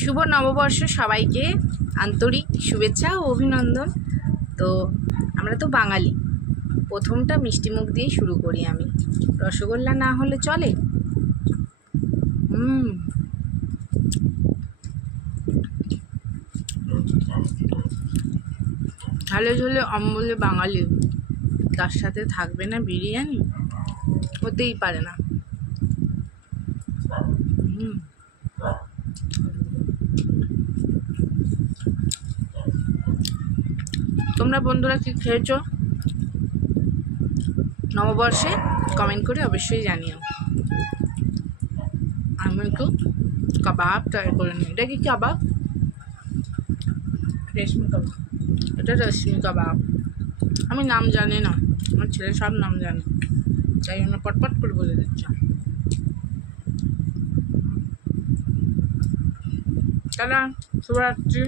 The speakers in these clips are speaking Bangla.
শুভ নববর্ষ সবাইকে আন্তরিক শুভেচ্ছা ও অভিনন্দন। তো আমরা তো বাঙালি, প্রথমটা মিষ্টি মুখ দিয়ে শুরু করি। আমি রসগোল্লা না হলে চলে। ঝালে ঝোলে অম্বলে বাঙালি, তার সাথে থাকবে না বিরিয়ানি, হতেই পারে না। তোমরা বন্ধুরা কি খেয়েছো নববর্ষে? কমেন্ট করে অবশ্যই জানিও। আমি একটু কাবাব ট্রাই করে নিই। এটা কি কাবাব? রেশমি কাবাব। এটা রেশমি কাবাব। আমি নাম জানি না, আমার ছেলে সব নাম জানে, তাই জন্য পটপট করে বলে দিচ্ছে। তাহলে শুভরাত্রি,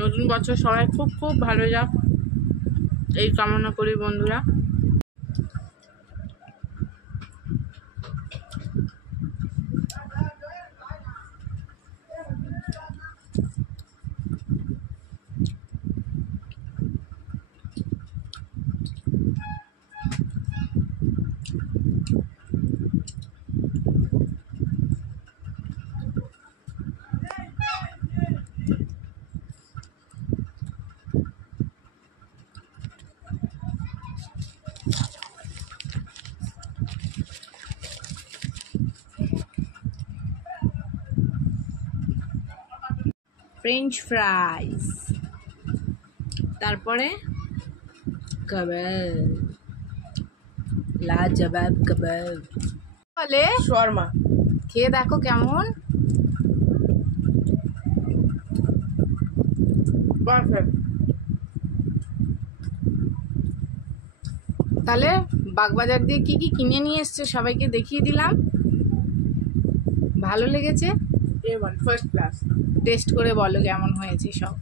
নতুন বছর সবাই খুব খুব ভালো যাক এই কামনা করি বন্ধুরা। ফ্রেঞ্চ ফ্রাইস, তারপরে কাবাব, লাজবাব কাবাব বলে শর্মা। খেয়ে দেখো কেমন পারফেক্ট। তাহলে বাগবাজার দিয়ে কি কি কিনে নিয়ে এসছে সবাইকে দেখিয়ে দিলাম। ভালো লেগেছে? First class. টেস্ট করে বলো কেমন হয়েছে সব।